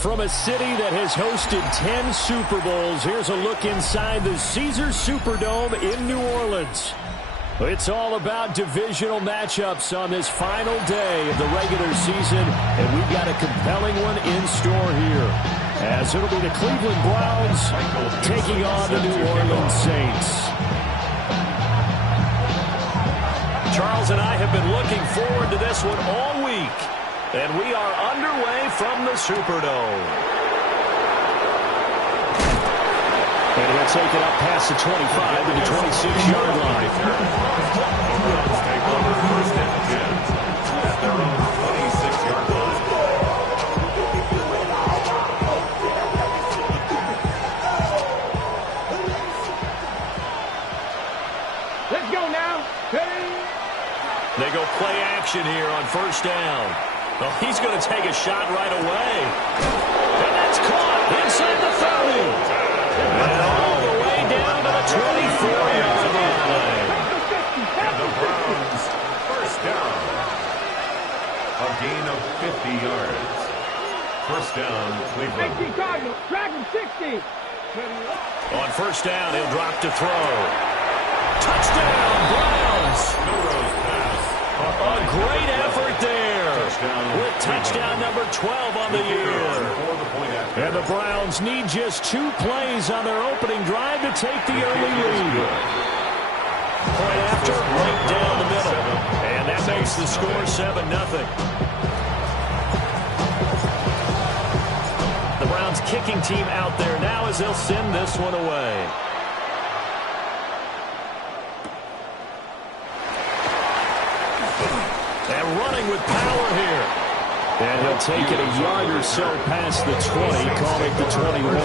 From a city that has hosted 10 Super Bowls, here's a look inside the Caesars Superdome in New Orleans. It's all about divisional matchups on this final day of the regular season, and we've got a compelling one in store here, as it'll be the Cleveland Browns taking on the New Orleans Saints. Charles and I have been looking forward to this one all week, and we are underway from the Superdome. And he'll take it up past the 25 to the 26-yard line. Take over first and 10 at their own 26-yard line. Let's go now. They go play action here on first down. Well, he's going to take a shot right away. And that's caught inside the 30. And all the way down to the 24-yard line. And the Browns, first down. A gain of 50 yards. First down, Cleveland. 60 Cardinals, driving 60. On first down, he'll drop to throw. Touchdown, Browns. Milrose pass. A great effort there. Touchdown. With touchdown number 12 on the year. And the Browns need just 2 plays on their opening drive to take the early lead. Point after, right down the middle. And that makes the score 7-0. The Browns kicking team out there now as they'll send this one away. And running with power here. And he'll take it a yard or so past the 20, call it the 21.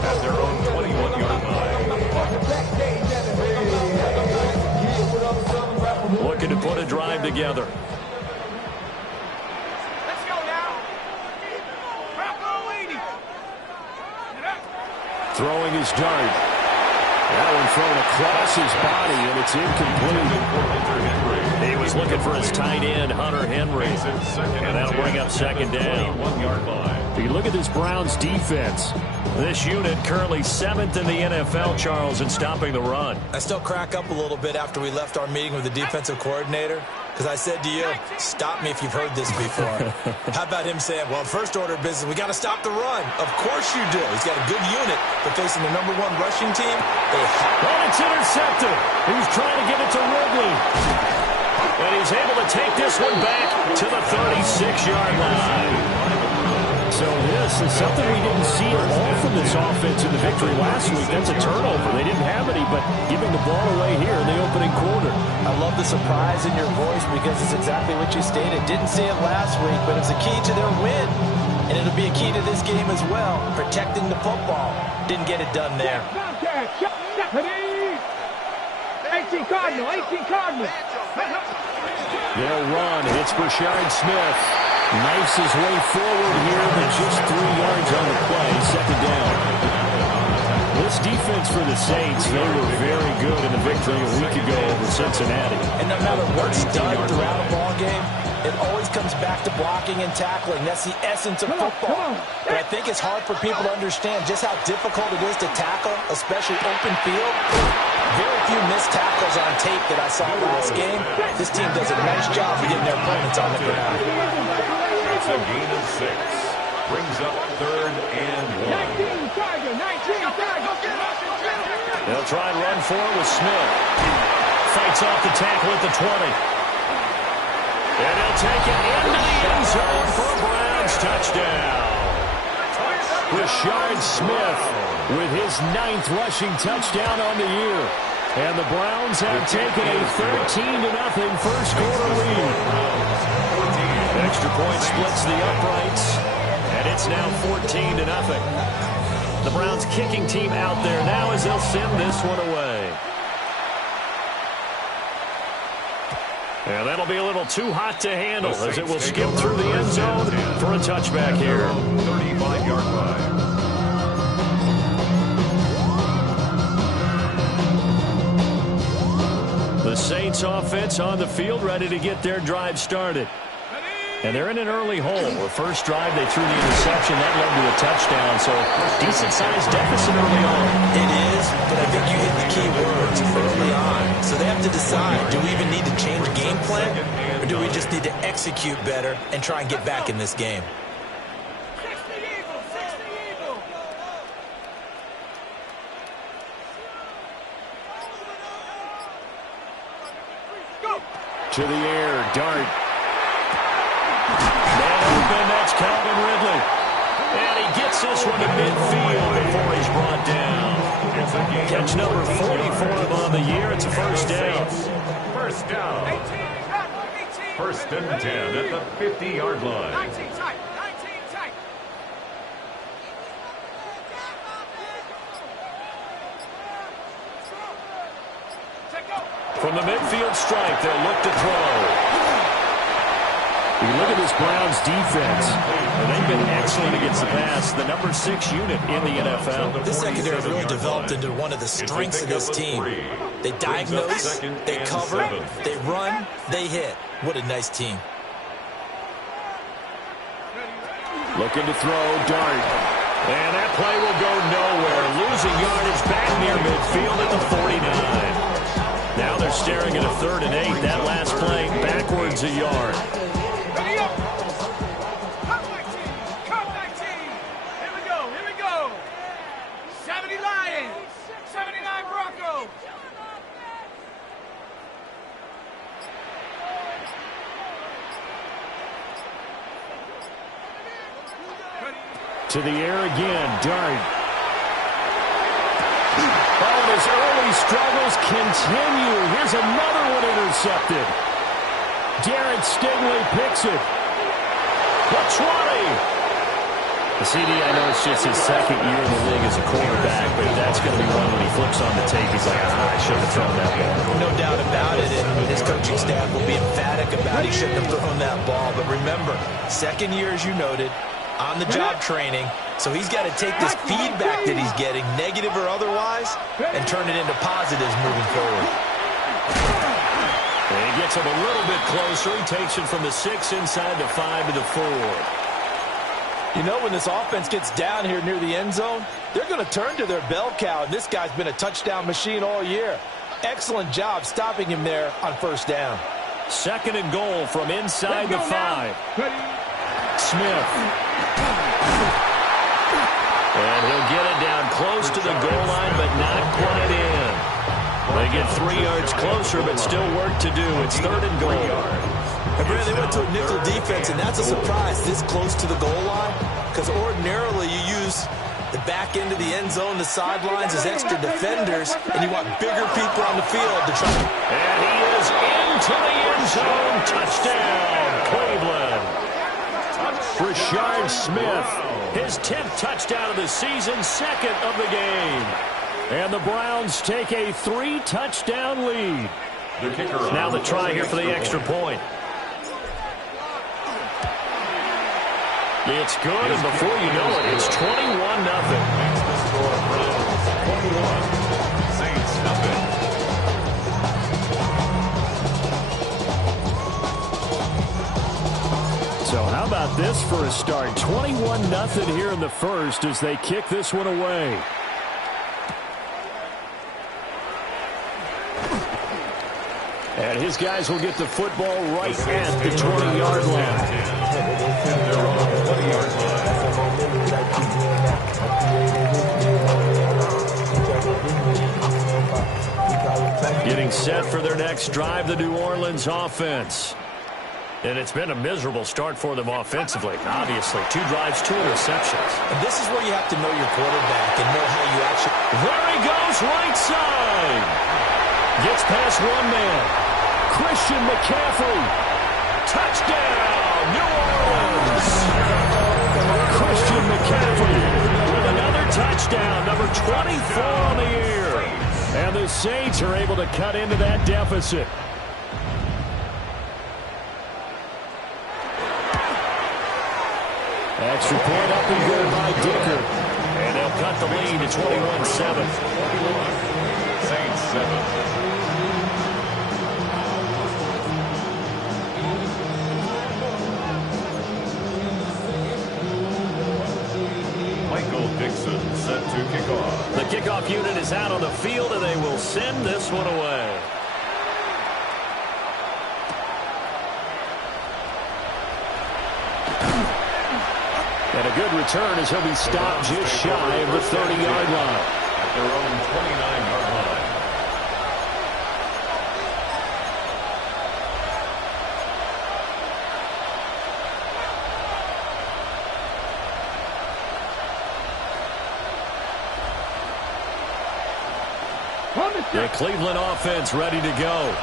At their own 21-yard line. Looking to put a drive together. Let's go now. Throwing his dart. That one thrown across his body, and it's incomplete. He was looking for his tight end, Hunter Henry. And that'll bring up second down. 1-yard line. If you look at this Browns defense, this unit currently 7th in the NFL, Charles, in stopping the run. I still crack up a little bit after we left our meeting with the defensive coordinator, because I said to you, stop me if you've heard this before. How about him saying, well, first order of business, we got to stop the run. Of course you do. He's got a good unit, but facing the #1 rushing team, well, it's intercepted. He was trying to get it to Ridley. And he's able to take this one back to the 36-yard line. So this is something we didn't see at all from this offense in the victory last week. That's a turnover. They didn't have any, but giving the ball away here in the opening quarter. I love the surprise in your voice because it's exactly what you stated. Didn't see it last week, but it's a key to their win. And it'll be a key to this game as well, protecting the football. Didn't get it done there. 18 Cardinal, 18 Cardinal. They'll run. It's Brashard Smith. Knifes his way forward here, but just 3 yards on the play. Second down. This defense for the Saints, they were very good in the victory a week ago over Cincinnati. And no matter what's done throughout a ball game, it always comes back to blocking and tackling. That's the essence of football. But I think it's hard for people to understand just how difficult it is to tackle, especially open field. Very few missed tackles on tape that I saw last game. This team does a nice job of getting their opponents on the ground. It's a gain of 6. Brings up 3rd and 1. 19 Tiger, 19 Tiger. They'll try and run for it with Smith. Fights off the tackle at the 20. And he'll take it into the end zone for a Browns touchdown. Brashard Smith with his 9th rushing touchdown on the year. And the Browns have taken a 13-0 first quarter lead. Extra point splits the uprights, and it's now 14-0. The Browns kicking team out there now as they'll send this one away. And that'll be a little too hot to handle as it will skip through the end zone for a touchback here. 35-yard line. The Saints offense on the field ready to get their drive started. And they're in an early hole. The first drive, they threw the interception. That led to a touchdown. So decent-sized deficit early on. It is, but I think you hit the key words early on. So they have to decide, do we even need to change game plan? Or do we just need to execute better and try and get back in this game? To the air, Dart. Man open, that's Calvin Ridley. And he gets this one to midfield before he's brought down. Catch number 44 on the year. It's a first down. First down. 18. First and 10 at the 50-yard line. 19 tight. 19 tight. From the midfield stripe, they'll look to throw. You look at this Browns defense, and they've been excellent against the pass. The number 6 unit in the NFL. This secondary has really developed into one of the strengths of this team. They diagnose, they cover, they run, they hit. What a nice team. Looking to throw, Dart. And that play will go nowhere. Losing yardage back near midfield at the 49. Now they're staring at a 3rd and 8. That last play backwards a yard. Ready up. Cut 19. Here we go. 70 Lions. 79 Broncos. To the air again, Dart. Oh, and his early struggles continue. Here's another one intercepted. Jarrett Stingley picks it. The 20. The CD, I know it's just his 2nd year in the league as a quarterback, but that's going to be one when he flips on the tape. He's like, I should have thrown that ball. No doubt about it, and his coaching staff will be emphatic about he shouldn't have thrown that ball. But remember, 2nd year, as you noted, on-the-job training, so he's got to take this feedback that he's getting, negative or otherwise, and turn it into positives moving forward. And he gets him a little bit closer. He takes it from the 6 inside the 5 to the 4. You know, when this offense gets down here near the end zone, they're going to turn to their bell cow, and this guy's been a touchdown machine all year. Excellent job stopping him there on 1st down. 2nd and goal from inside the 5. Smith. And he'll get it down close to the goal line, but not quite in. They get 3 yards closer, but still work to do. It's 3rd and goal. And Brad, they went to a nickel defense, and that's a surprise this close to the goal line, because ordinarily you use the back end of the end zone, the sidelines as extra defenders, and you want bigger people on the field to try. And he is into the end zone. Touchdown, Cleveland. Rashard Smith, his 10th touchdown of the season, 2nd of the game. And the Browns take a 3-touchdown lead. Now the try here for the extra point. It's good, and before you know it, it's 21-0. Saints nothing. So how about this for a start? 21-0 here in the first as they kick this one away. And his guys will get the football right at the 20-yard line. Getting set for their next drive, the New Orleans offense. And it's been a miserable start for them offensively, obviously. 2 drives, 2 interceptions. And this is where you have to know your quarterback and know how you actually... There he goes, right side. Gets past one man. Christian McCaffrey. Touchdown, New Orleans. Christian McCaffrey with another touchdown, number 24 on the year. And the Saints are able to cut into that deficit. Extra point up and good by Dicker. And they'll cut the lead to 21-7. Saints 7. set to kick off. The kickoff unit is out on the field, and they will send this one away. And a good return as he'll be stopped just shy of the 30-yard line. At their own 29-yard line. The Cleveland offense ready to go.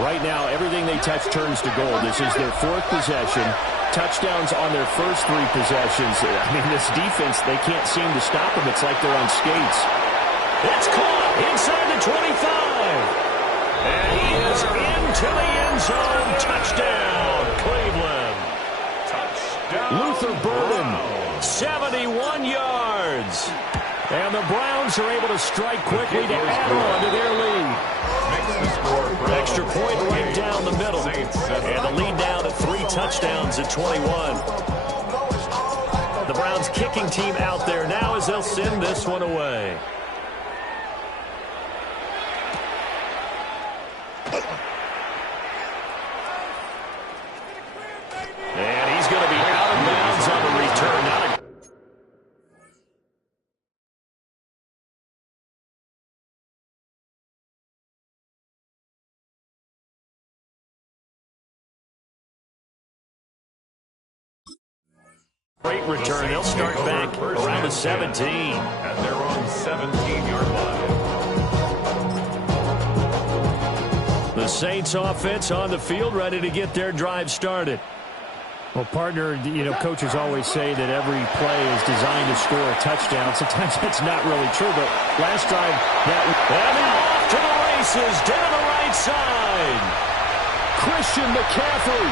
Right now, everything they touch turns to gold. This is their fourth possession. Touchdowns on their first three possessions. I mean, this defense, they can't seem to stop them. It's like they're on skates. It's caught inside the 25. And he is into the end zone. Touchdown, Cleveland. Touchdown. Luther Burden, 71 yards. And the Browns are able to strike quickly to add on to their lead. Extra point right down the middle. And the lead down to 3 touchdowns at 21. The Browns kicking team out there now as they'll send this one away. And he's going to be out of bounds on the return. Now great return. They'll start back around the 17. At their own 17-yard line. The Saints offense on the field, ready to get their drive started. Well, partner, coaches always say that every play is designed to score a touchdown. Sometimes that's not really true, but last drive, and off to the races, down the right side. Christian McCaffrey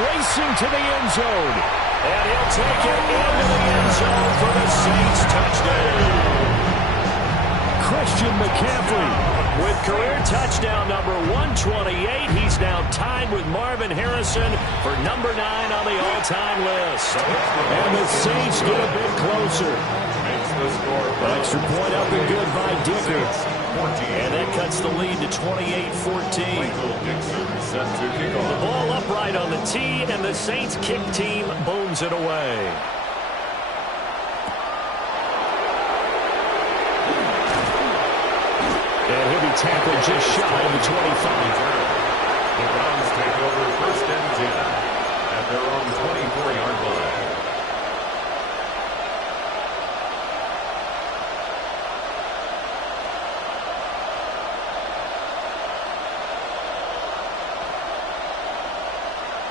racing to the end zone. And he'll take it into the end zone for the Saints touchdown. Christian McCaffrey with career touchdown number 128. He's now tied with Marvin Harrison for number 9 on the all-time list. And the Saints get a bit closer. Extra point up and good by Dicker. And that cuts the lead to 28-14. The ball upright on the tee, and the Saints kick team booms it away. And he'll be tackled just shy of the 25. The Browns take over first and 10 at their own 24-yard line.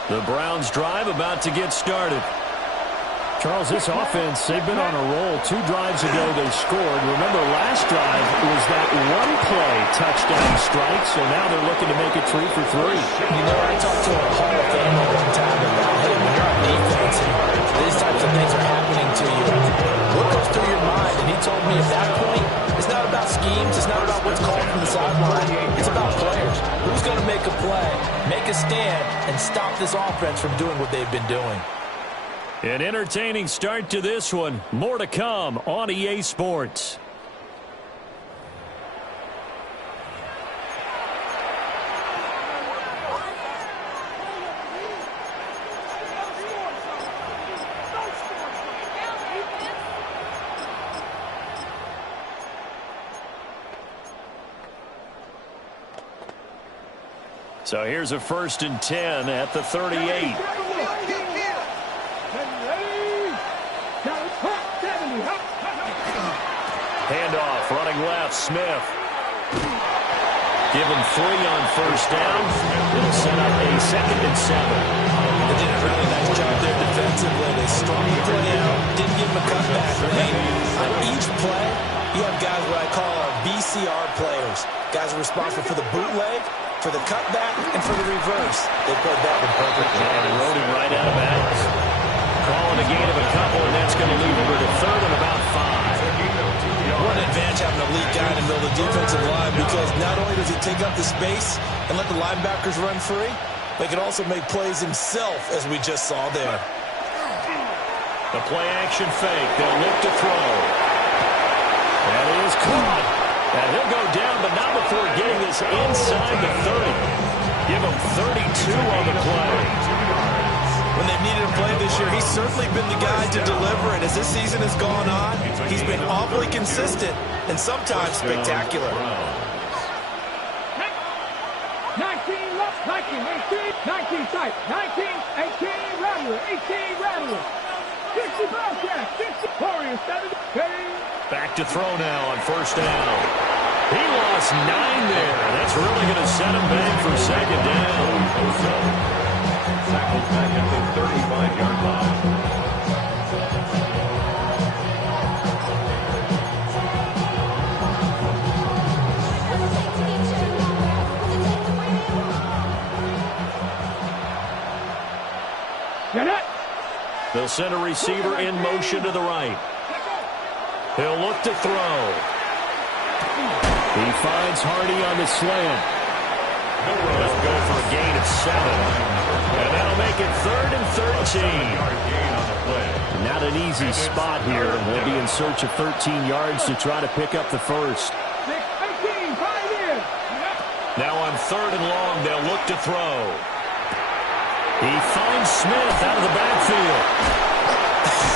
The Browns drive about to get started. Charles, this offense, they've been on a roll. 2 drives ago they scored. Remember, last drive was that one-play touchdown strike, so now they're looking to make it 3 for 3. I talked to a Hall of Famer a long time about, hey, when you're on defense and these types of things are happening to you, what goes through your mind? And he told me at that point, it's not about schemes, it's not about what's called from the sideline. It's about players. Who's going to make a play, make a stand, and stop this offense from doing what they've been doing? An entertaining start to this one. More to come on EA Sports. So here's a 1st and 10 at the 38. Handoff, running left, Smith. Give him 3 on first down. It'll set up a 2nd and 7. They did a really nice job there defensively. They strung the play out, didn't give him a cutback. On each play, you have guys what I call our BCR players. Guys are responsible for the bootleg, for the cutback, and for the reverse. They played that one perfectly. And rode him right out of bounds. Calling a gain of a couple, and that's going to leave him with a 3rd and about 5. What an advantage having an elite guy in the middle of the defensive line, because not only does he take up the space and let the linebackers run free, but he can also make plays himself, as we just saw there. The play action fake. They'll look to throw. caught. And he'll go down, but not before getting this inside the 30. Give him 32 on the play. When they've needed a play this year, he's certainly been the guy to deliver. And as this season has gone on, he's been awfully consistent and sometimes spectacular. 19 left, 19, 18, 19 tight, 19, 18, Rattler, 18, Rattler. 60 Bobcat, 60, Warriors, 70, Back to throw now on first down. He lost 9 there. That's really going to set him back for second down. Tackled back at the 35-yard line. Get it! They'll send a receiver in motion to the right. He'll look to throw. He finds Hardy on the slant. They'll go for a gain of 7. And that'll make it 3rd and 13. Not an easy spot here, and they'll be in search of 13 yards to try to pick up the first. 18, 5 in. Now on 3rd and long, they'll look to throw. He finds Smith out of the backfield.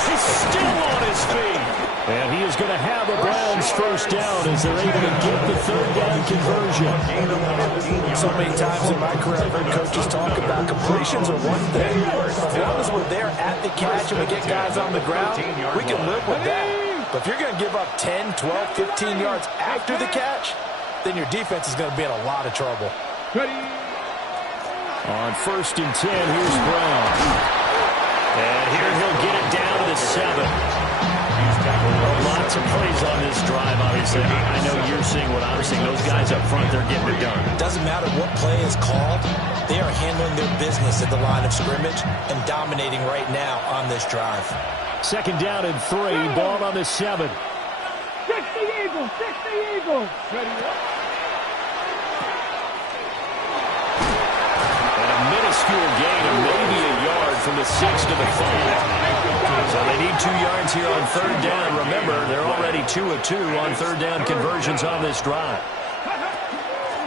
He's still on his feet. And he is going to have a Browns first down as they're able to get the 3rd down conversion. So many times in my career, I've heard coaches talk about completions are one thing. As long as we're there at the catch and we get guys on the ground, we can live with that. But if you're going to give up 10, 12, 15 yards after the catch, then your defense is going to be in a lot of trouble. On 1st and 10, here's Brown. And here he'll get it down to the 7. Lots of plays on this drive, obviously. I know you're seeing what I'm seeing. Those guys up front, they're getting it done. Doesn't matter what play is called. They are handling their business at the line of scrimmage and dominating right now on this drive. 2nd down and 3, ball on the 7. 60 Eagles, 60 Eagles. Ready up. Minuscule gain of maybe a yard from the 6 to the 5. So they need 2 yards here on 3rd down. Remember, they're already 2 of 2 on 3rd down conversions on this drive.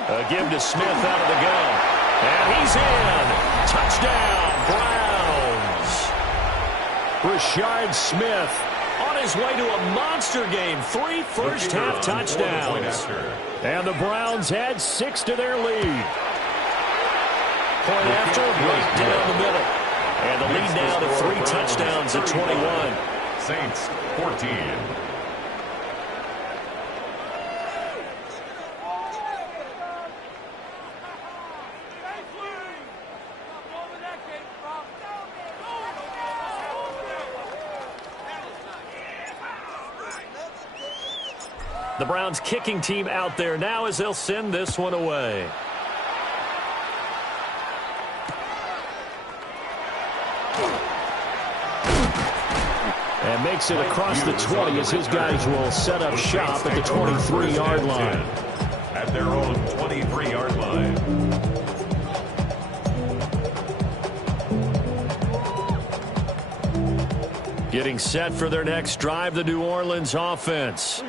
A give to Smith out of the gun. And he's in. Touchdown, Browns. Rashard Smith on his way to a monster game. 3 first-half touchdowns. And the Browns had 6 to their lead. Point after, right down the middle. And the lead now to 3 touchdowns at 21. Saints 14. The Browns kicking team out there now as they'll send this one away. And makes it across the 20 as his guys will set up shop at the 23-yard line. At their own 23-yard line. Getting set for their next drive, the New Orleans offense.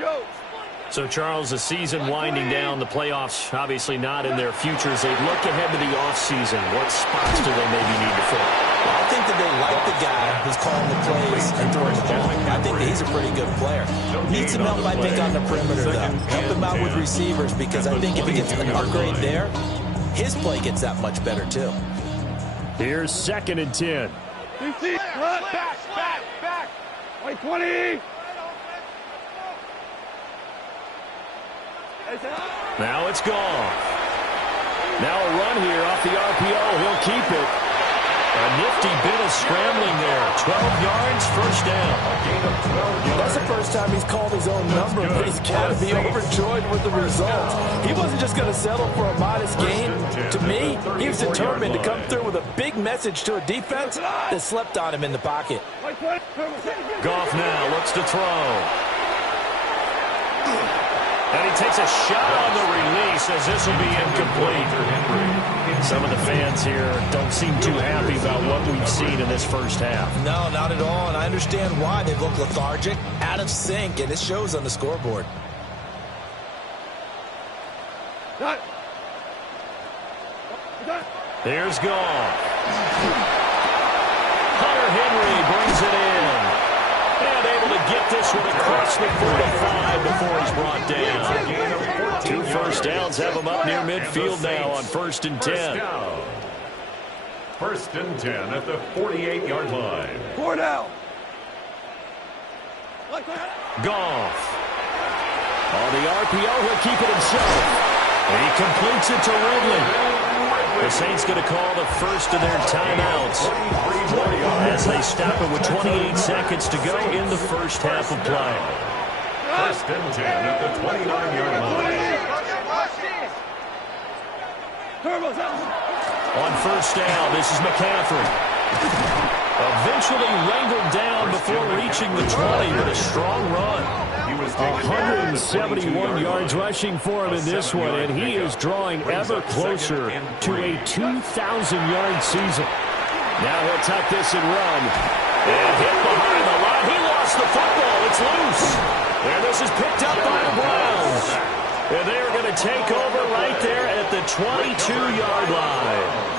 So, Charles, the season winding down, the playoffs obviously not in their futures. They look ahead to the offseason. What spots do they maybe need to fill? Well, I think that they like the guy who's calling the plays and throwing the ball. I think that he's a pretty good player. Needs some help, I think, on the perimeter, though. Help him out with receivers because I think if he gets an upgrade there, his play gets that much better, too. Here's 2nd and 10. Back. Wait, 20. Now it's gone. Now a run here off the RPO. He'll keep it. A nifty bit of scrambling there. 12 yards, first down. That's the first time he's called his own number, but he's got to be overjoyed with the results. He wasn't just going to settle for a modest gain. To me, he was determined to come through with a big message to a defense that slept on him in the pocket. Goff now looks to throw. And he takes a shot on the release as this will be incomplete. Some of the fans here don't seem too happy about what we've seen in this first half. No, not at all, and I understand why. They've looked lethargic, out of sync, and it shows on the scoreboard. Here's Goff. Hunter Henry brings it in. And able to get this one across the 45 before he's brought down. 2 first downs have him up near midfield now on 1st and 10. First and 10 at the 48-yard line. 4 down. Goff. On the RPO, he'll keep it himself. And he completes it to Ridley. The Saints going to call the first of their timeouts as they stop it with 28 seconds to go in the first half of play. First and 10 at the 29-yard line. On first down, this is McCaffrey. Eventually wrangled down before reaching the 20 with a strong run. 171 yards rushing for him in this one, and he is drawing ever closer to a 2,000-yard season. Now he'll tuck this and run. And hit behind the line. He lost the football. It's loose. And this is picked up by the Browns. And they're going to take over right there at the 22-yard line.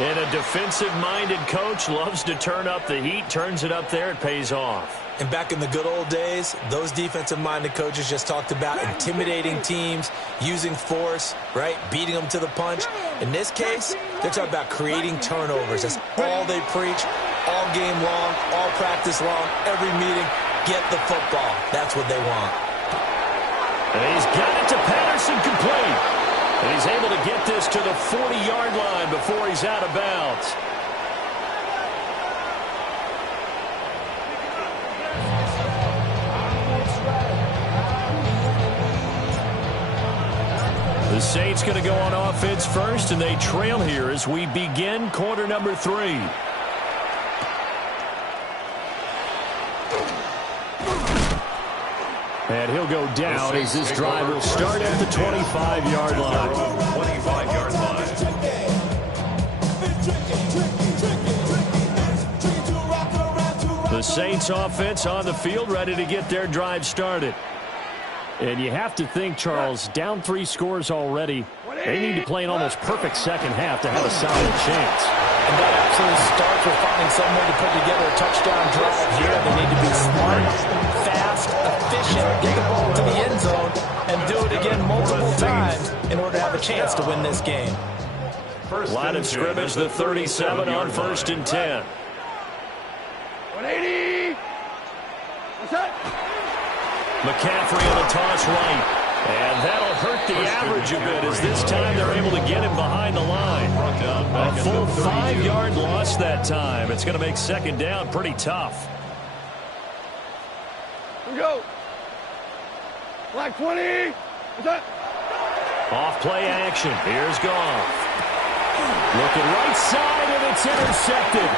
And a defensive-minded coach loves to turn up the heat, turns it up there, it pays off. And back in the good old days, those defensive-minded coaches just talked about intimidating teams, using force, right, beating them to the punch. In this case, they're talking about creating turnovers. That's all they preach, all game long, all practice long, every meeting. Get the football. That's what they want. And he's got it to Patterson complete. And he's able to get this to the 40-yard line before he's out of bounds. The Saints going to go on offense first, and they trail here as we begin quarter number 3. And he'll go down as this drive will start at the 25-yard line. 25-yard line. The Saints offense on the field, ready to get their drive started. And you have to think, Charles, down 3 scores already. They need to play an almost perfect second half to have a solid chance. And that absolutely starts with finding some way to put together a touchdown drive here. They need to be smart, fast, efficient, get the ball to the end zone, and do it again multiple times in order to have a chance to win this game. Line of scrimmage, the 37 on 1st and 10. 180. What's that? McCaffrey on the toss right. And that'll hurt the average a bit as this time they're able to get him behind the line. A full 5-yard loss that time. It's going to make second down pretty tough. Here we go. Black 20. What's that? Off play action. Here's Goff. Looking right side, and it's intercepted.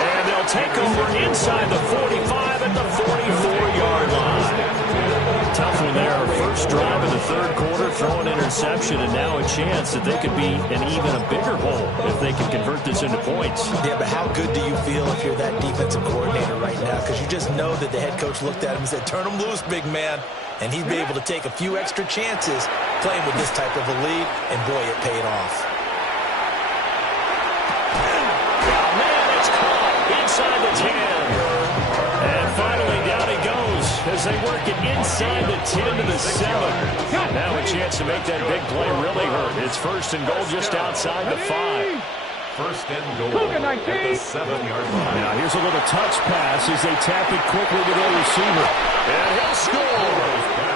And they'll take over inside the 45 at the 44-yard line. Tough one there. First drive of the third quarter, throw an interception, and now a chance that they could be in even a bigger hole if they can convert this into points. Yeah, but how good do you feel if you're that defensive coordinator right now? Because you just know that the head coach looked at him and said, turn him loose, big man. And he'd be able to take a few extra chances playing with this type of a lead, and boy, it paid off. Inside the 10. And finally down he goes as they work it inside the 10 to the 7. Now a chance to make that big play really hurt. It's 1st and goal just outside the 5. First and goal at the 7-yard line. Now here's a little touch pass as they tap it quickly to their receiver. And he'll score.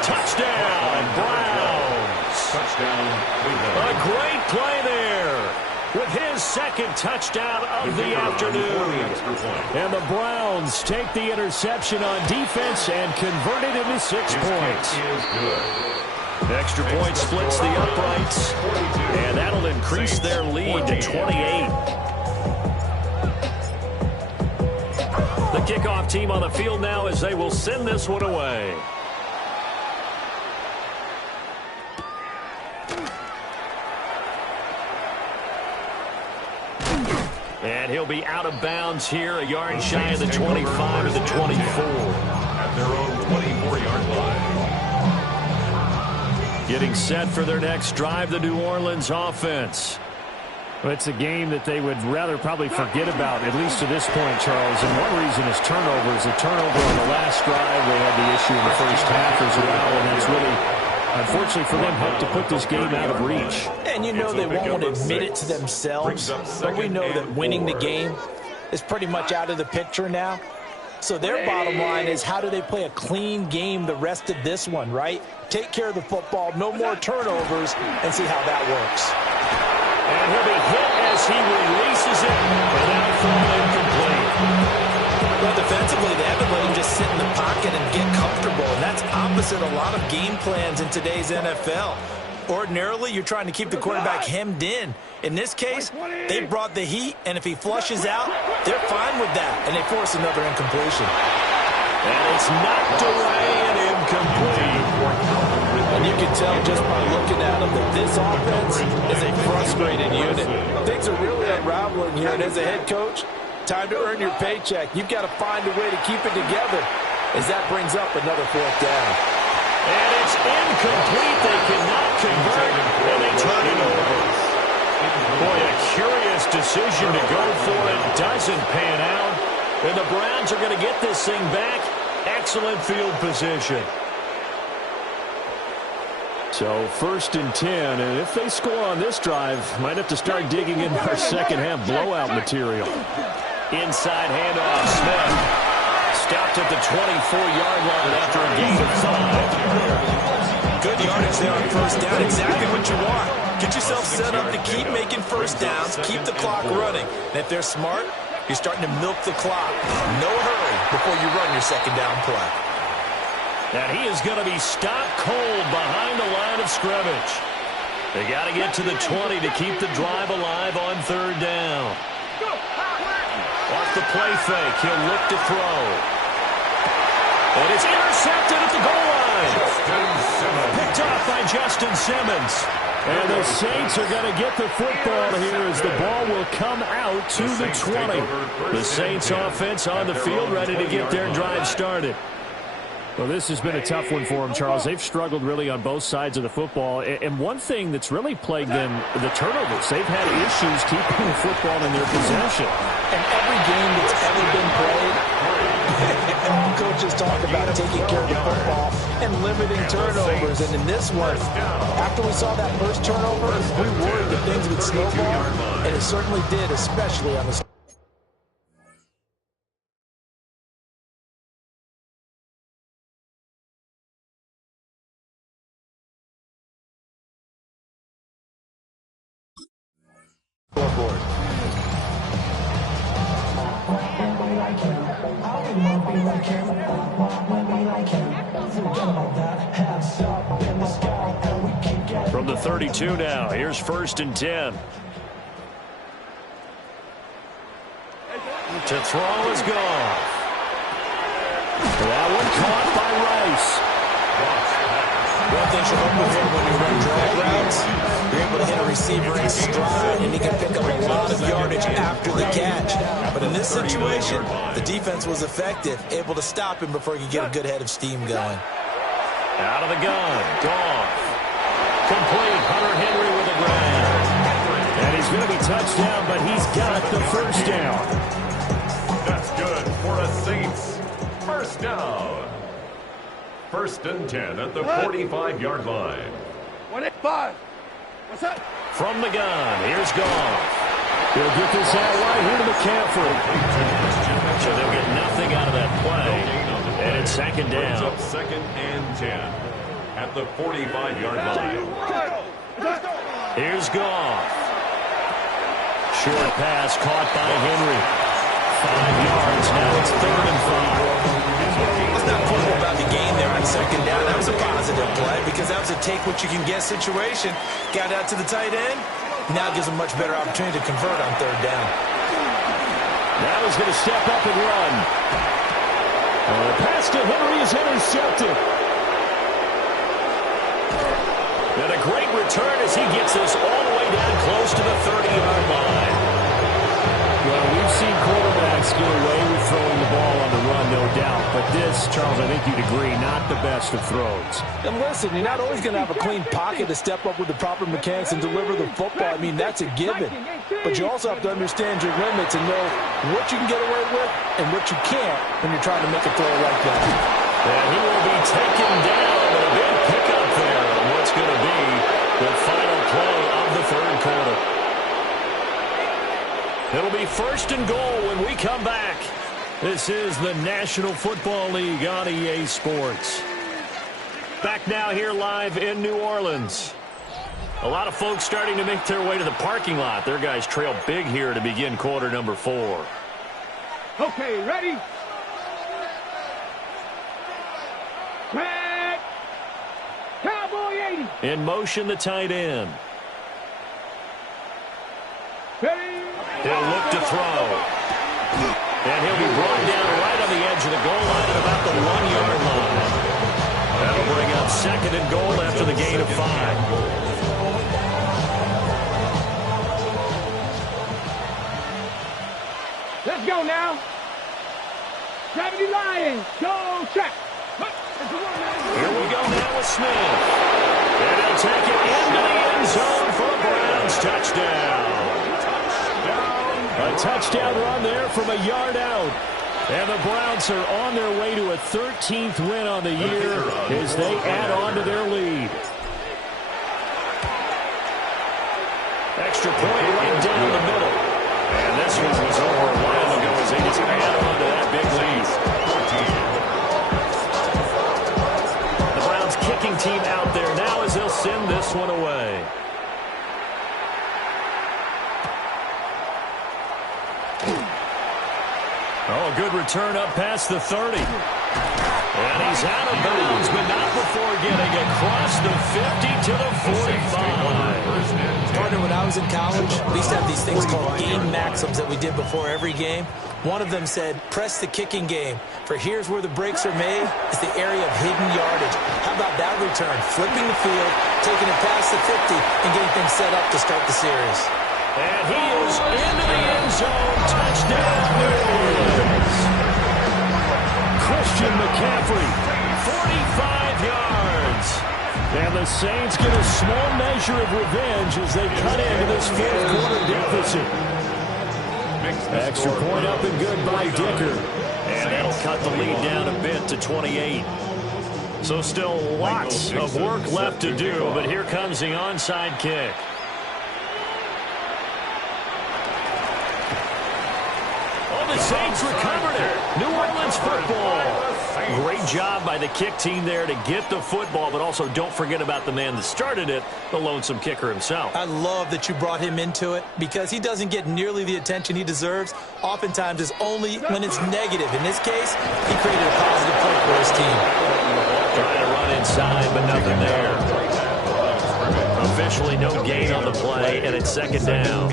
Touchdown, Browns. Touchdown, A great play there. With his second touchdown of the afternoon. And the Browns take the interception on defense and convert it into 6 points. Extra point splits the uprights, and that'll increase their lead to 28. The kickoff team on the field now as they will send this one away. And he'll be out of bounds here, a yard shy of the 25 or the 24. At their own 24-yard line. Getting set for their next drive, the New Orleans offense. It's a game that they would rather probably forget about, at least to this point, Charles. And one reason is turnovers. A turnover on the last drive. They had the issue in the first half as well, and that's really, unfortunately for them, helped to put this game out of reach. And you know they won't admit it to themselves, but we know that winning the game is pretty much out of the picture now. So their bottom line is, how do they play a clean game the rest of this one, right? Take care of the football, no more turnovers, and see how that works. And he'll be hit as he releases it, and now thrown incomplete. Well, defensively, they haven't let him just sit in the pocket and get comfortable, and that's opposite a lot of game plans in today's NFL. Ordinarily, you're trying to keep the quarterback hemmed in. In this case, they brought the heat, and if he flushes out, they're fine with that, and they force another incompletion. And it's knocked away and incomplete. And you can tell just by looking at them that this offense is a frustrated unit. Things are really unraveling here, and as a head coach, time to earn your paycheck. You've got to find a way to keep it together as that brings up another fourth down. And it's incomplete. They cannot convert, and they turn it over. Boy, a curious decision to go for it. Doesn't pan out. And the Browns are going to get this thing back. Excellent field position. So 1st and 10, and if they score on this drive, might have to start digging into our second half blowout material. Inside handoff, Smith. Stopped at the 24-yard line after a gain of 5. Good yardage there on first down. Exactly what you want. Get yourself set up to keep making first downs, keep the clock running. And if they're smart, you're starting to milk the clock. No hurry before you run your second down play. And he is going to be stopped cold behind the line of scrimmage. They got to get to the 20 to keep the drive alive on 3rd down. Off the play fake, he'll look to throw. And it's intercepted at the goal line. Picked off by Justin Simmons. And the Saints are going to get the football here as the ball will come out to the 20. The Saints offense on the field, ready to get their drive started. Well, this has been a tough one for them, Charles. They've struggled really on both sides of the football. And one thing that's really plagued them, the turnovers. They've had issues keeping the football in their possession. And every game that's ever been played, coaches talk about taking care of the football and limiting turnovers. And in this one, after we saw that first turnover, we worried that things would snowball. And it certainly did, especially on the scoreboard. From the 32 now, here's 1st and 10. To throw is gone. That one caught by Rice. One thing to remember here when you run drag routes, you're able to hit a receiver in stride, and he can pick up a lot of yardage after the catch. But in this situation, the defense was effective, able to stop him before he could get a good head of steam going. Out of the gun, Goff. Complete, Hunter Henry with a grab. And he's going to be touched down, but he's got the first down. That's good for a Saints first down. 1st and 10 at the 45-yard line. 185. What's that? From the gun, here's Goff. He'll get this out right here to McCaffrey. So they'll get nothing out of that play. And it's 2nd down. Up 2nd and 10 at the 45-yard line. Here's Goff. Short pass caught by Henry. 5 yards. Now it's 3rd and 5. Let's not talk about the game there on 2nd down. That was a positive play because that was a take-what-you-can-get situation. Got out to the tight end. Now it gives him much better opportunity to convert on 3rd down. Now he's going to step up and run. The pass to Henry is intercepted. And a great return as he gets this all the way down close to the 30-yard line. Well, we've seen quarterbacks Saints get away with throwing the ball on the run, no doubt. But this, Charles, I think you'd agree, not the best of throws. And listen, you're not always going to have a clean pocket to step up with the proper mechanics and deliver the football. I mean, that's a given. But you also have to understand your limits and know what you can get away with and what you can't when you're trying to make a throw like that. And he will be taken down, and a big pickup there on what's going to be the final play of the third quarter. It'll be 1st and goal when we come back. This is the National Football League on EA Sports. Back now here live in New Orleans. A lot of folks starting to make their way to the parking lot. Their guys trail big here to begin quarter number 4. Okay, ready? Back. Cowboy 80. In motion, the tight end. Ready? He'll look to throw. And he'll be brought down right on the edge of the goal line at about the 1-yard line. That'll bring up 2nd and goal after the gain of 5. Let's go now. Gravity Lions, go check. Here we go now with Smith. And he'll take it into the end zone for a Browns touchdown. A touchdown run there from a yard out. And the Browns are on their way to a 13th win on the year as they add on to their lead. Extra point right down the middle. And this one was over a while ago as they just add on to that big lead. The Browns kicking team out there now as they'll send this one away. Oh, a good return up past the 30. And he's out of bounds, but not before getting across the 50 to the 45. Partner, when I was in college, we used to have these things called game maxims that we did before every game. One of them said, press the kicking game, for here's where the breaks are made. It's the area of hidden yardage. How about that return? Flipping the field, taking it past the 50, and getting things set up to start the series. And he is into the end zone. Touchdown, New Orleans. Christian McCaffrey, 45 yards. And the Saints get a small measure of revenge as they cut into this 4th quarter deficit. Extra point up and good by Dicker. And that'll cut the lead down a bit to 28. So still lots of work left to do, but here comes the onside kick. The Saints recovered it. New Orleans football. Great job by the kick team there to get the football, but also don't forget about the man that started it, the lonesome kicker himself. I love that you brought him into it because he doesn't get nearly the attention he deserves. Oftentimes it's only when it's negative. In this case, he created a positive play for his team. Trying to run inside, but nothing there. Officially no gain on the play, and it's 2nd down.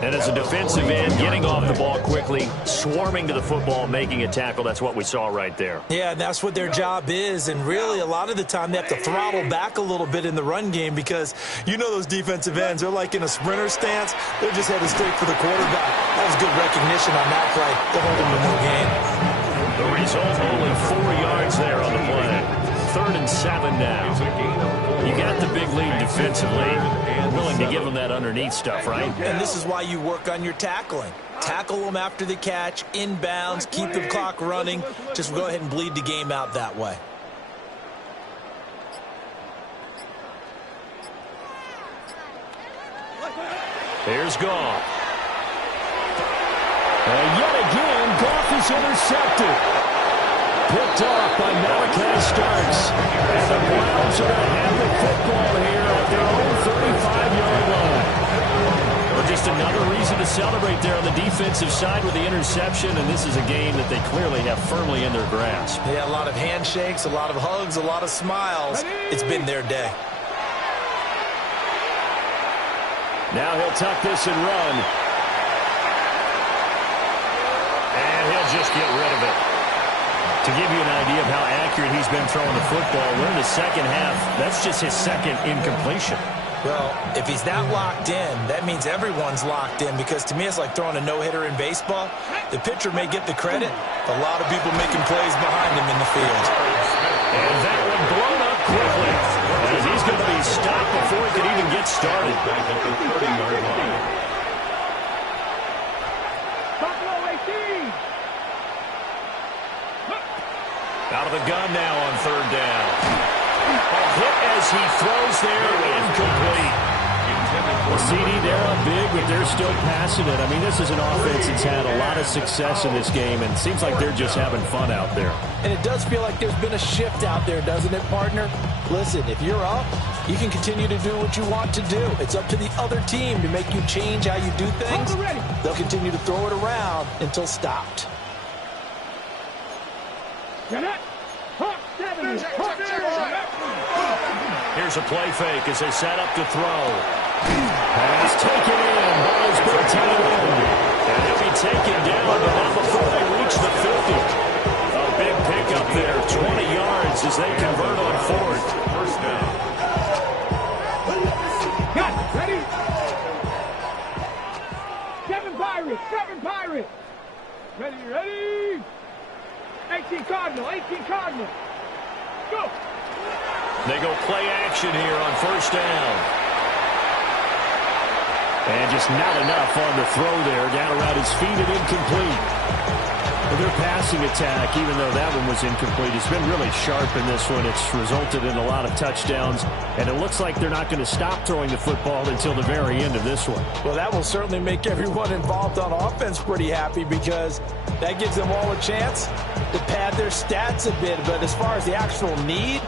And as a defensive end, getting off the ball quickly, swarming to the football, making a tackle, that's what we saw right there. Yeah, and that's what their job is. And really, a lot of the time, they have to throttle back a little bit in the run game because you know those defensive ends, they're like in a sprinter stance. They're just headed straight for the quarterback. That was good recognition on that play to hold him to no gain. The result, only 4 yards there on the play. 3rd and 7 now. You got the big lead defensively. Willing to give them that underneath stuff, right? And this is why you work on your tackling. Tackle them after the catch, inbounds, keep the clock running. Just go ahead and bleed the game out that way. Here's Goff. And yet again, Goff is intercepted. Picked off by Malachi Starks. And the Browns are going to have the football here at their own 35-yard line. Well, just another reason to celebrate there on the defensive side with the interception, and this is a game that they clearly have firmly in their grasp. Yeah, a lot of handshakes, a lot of hugs, a lot of smiles. It's been their day. Now he'll tuck this and run. And he'll just get rid of it. To give you an idea of how accurate he's been throwing the football, we're in the second half. That's just his 2nd incompletion. Well, if he's that locked in, that means everyone's locked in, because to me it's like throwing a no-hitter in baseball. The pitcher may get the credit, but a lot of people making plays behind him in the field. And that one blown up quickly, as he's going to be stopped before he can even get started. Back at the 30-yard line. Buffalo 18. Out of the gun now on third down. A hit as he throws there, incomplete. The CD, they're up big, but they're still passing it. I mean, this is an offense that's had a lot of success in this game, and it seems like they're just having fun out there. And it does feel like there's been a shift out there, doesn't it, partner? Listen, if you're up, you can continue to do what you want to do. It's up to the other team to make you change how you do things. They'll continue to throw it around until stopped. Here's a play fake as they set up to throw. Pass taken in. Ball's been taken in. And he'll be taken down, but not before they reach the 50. A big pickup there, 20 yards as they convert on fourth. First down. Got it. Ready? 7 Pirates. 7 Pirates. Ready. 18 Cardinal. 18 Cardinal. Go. They go play action here on first down. And just not enough on the throw there. Down around his feet and incomplete. But their passing attack, even though that one was incomplete, has been really sharp in this one. It's resulted in a lot of touchdowns. And it looks like they're not going to stop throwing the football until the very end of this one. Well, that will certainly make everyone involved on offense pretty happy, because that gives them all a chance to pad their stats a bit. But as far as the actual need,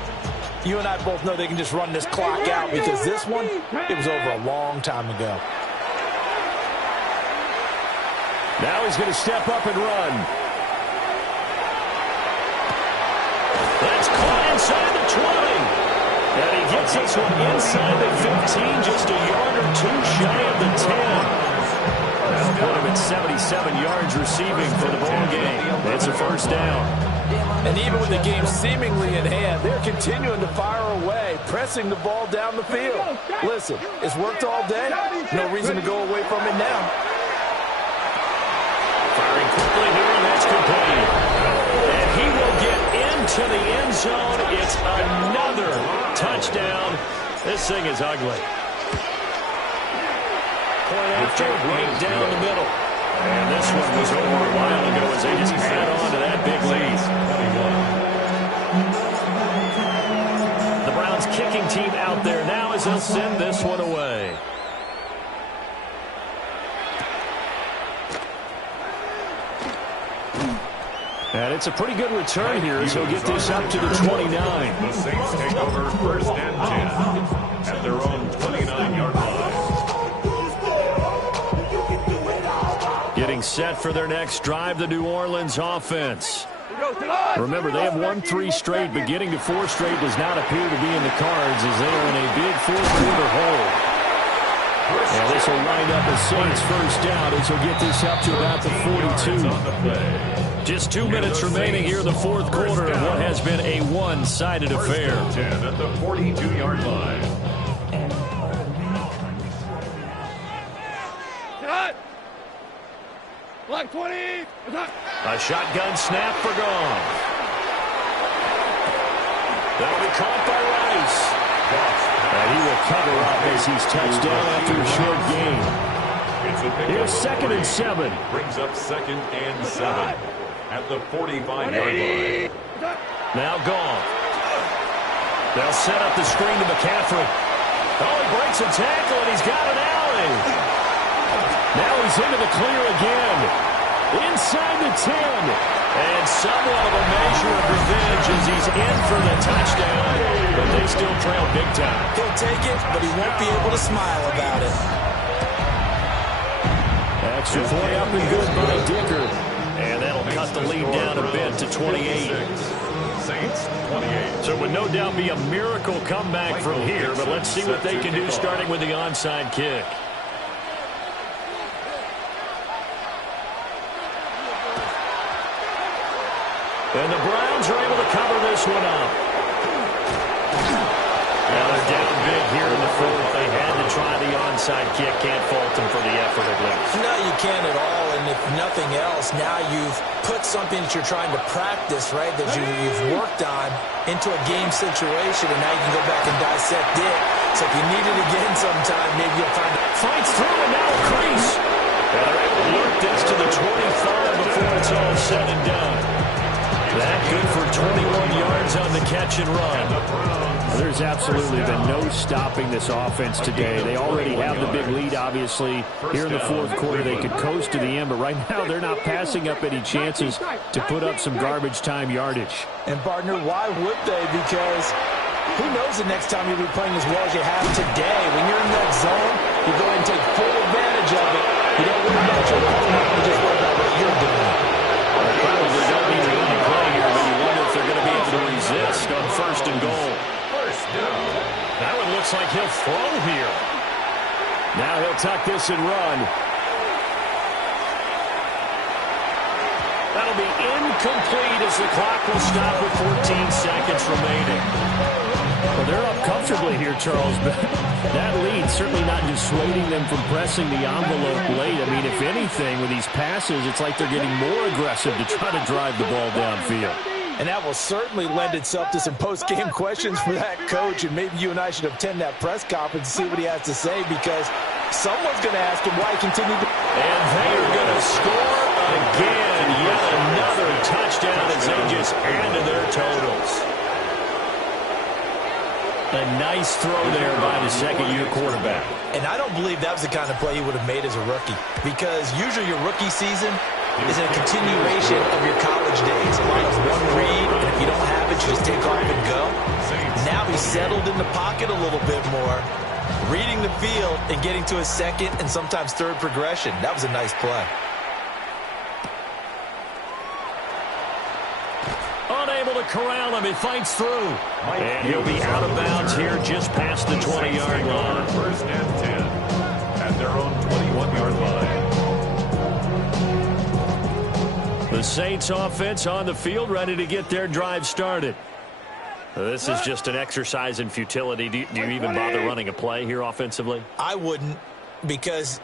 you and I both know they can just run this clock out, because this one, it was over a long time ago. Now he's going to step up and run. That's caught inside the 20. And he gets this one inside the 15, just a yard or two shy of the 10. That'll put him at 77 yards receiving for the ball game. It's a first down. And even with the game seemingly in hand, they're continuing to fire away, pressing the ball down the field. Listen, it's worked all day. No reason to go away from it now. Firing quickly here, and that's complete. And he will get into the end zone. It's another touchdown. This thing is ugly. Point after, right down the middle. And this one was over a while ago as they just add on to that big lead. The Browns kicking team out there now as they'll send this one away. And it's a pretty good return here as he'll get this up to the 29. The Saints take over first and 10 at their own 29-yard line. Getting set for their next drive, the New Orleans offense. Remember, they have won 3 straight, but getting to 4 straight does not appear to be in the cards as they are in a big fourth-quarter hole. And this will wind up a Saints first down as he'll get this up to about the 42. Just 2 minutes remaining here in the fourth quarter of what has been a one-sided affair. 10 at the 42-yard line. Block 20. A shotgun snap for Goff. That'll be caught by Rice. And he will cover up as he's touched down after a short gain. Here's 2nd and 7. Brings up 2nd and 7 at the 45-yard line. Now Goff. They'll set up the screen to McCaffrey. Oh, he breaks a tackle, and he's got an alley. Now he's into the clear again. Inside the 10. And somewhat of a measure of revenge as he's in for the touchdown. But they still trail big time. He'll take it, but he won't be able to smile about it. Extra point up and good by Dicker. And that'll cut the lead down a bit to 28. Saints 28. So it would no doubt be a miracle comeback from here, but let's see what they can do starting with the onside kick. And the Browns are able to cover this one up. Now they're down big here in the fourth. They had try the onside kick. Can't fault him for the effort at least. No, you can't at all. And if nothing else, now you've put something that you're trying to practice, right, that you've worked on into a game situation, and now you can go back and dissect it. So if you need it again sometime, maybe you'll find it. Fights through and now a crease. And they're able to work this to the 25 before it's all said and done. That good for 21 yards on the catch and run. There's absolutely been no stopping this offense today. They already have the big lead, obviously. Here in the fourth quarter, they could coast to the end, but right now they're not passing up any chances to put up some garbage time yardage. And, partner, why would they? Because who knows the next time you'll be playing as well as you have today. When you're in that zone, you go ahead and take full advantage of it. You don't worry about your opponent, you just worry about what you're doing. Probably don't need to run a play here, but you wonder if they're going to be able to resist on first and goal. First down. That one looks like he'll throw here. Now he'll tuck this and run. That'll be incomplete as the clock will stop with 14 seconds remaining. Well, they're up comfortably here, Charles, but that lead certainly not dissuading them from pressing the envelope late. I mean, if anything, with these passes, it's like they're getting more aggressive to try to drive the ball downfield. And that will certainly lend itself to some post-game questions for that coach, and maybe you and I should attend that press conference and see what he has to say, because someone's going to ask him why he continued to... And they are going to score again. Yet another touchdown as they just add to their totals. A nice throw there by the second-year quarterback. And I don't believe that was the kind of play he would have made as a rookie, because usually your rookie season is a continuation of your college days. A lot of one read, and if you don't have it, you just take off and go. Now he's settled in the pocket a little bit more, reading the field and getting to his second and sometimes third progression. That was a nice play. Unable to corral him. He fights through. And he'll be out of bounds here just past the 20-yard line. First and 10 at their own 21-yard line. The Saints offense on the field, ready to get their drive started. This is just an exercise in futility. Do you even bother running a play here offensively? I wouldn't, because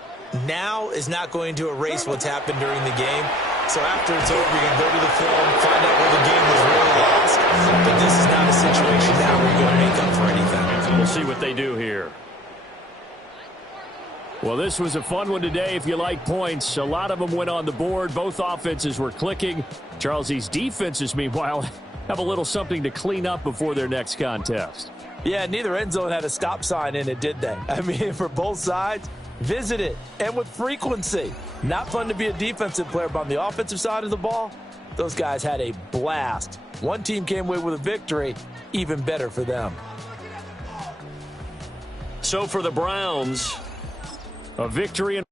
now is not going to erase what's happened during the game. So after it's over, you can go to the film, find out where the game was really lost. But this is not a situation now where you're going to make up for anything. We'll see what they do here. Well, this was a fun one today if you like points. A lot of them went on the board. Both offenses were clicking. Charles, these defenses, meanwhile, have a little something to clean up before their next contest. Yeah, neither end zone had a stop sign in it, did they? I mean, for both sides, visit it, and with frequency. Not fun to be a defensive player, but on the offensive side of the ball, those guys had a blast. One team came away with a victory, even better for them. So for the Browns, a victory in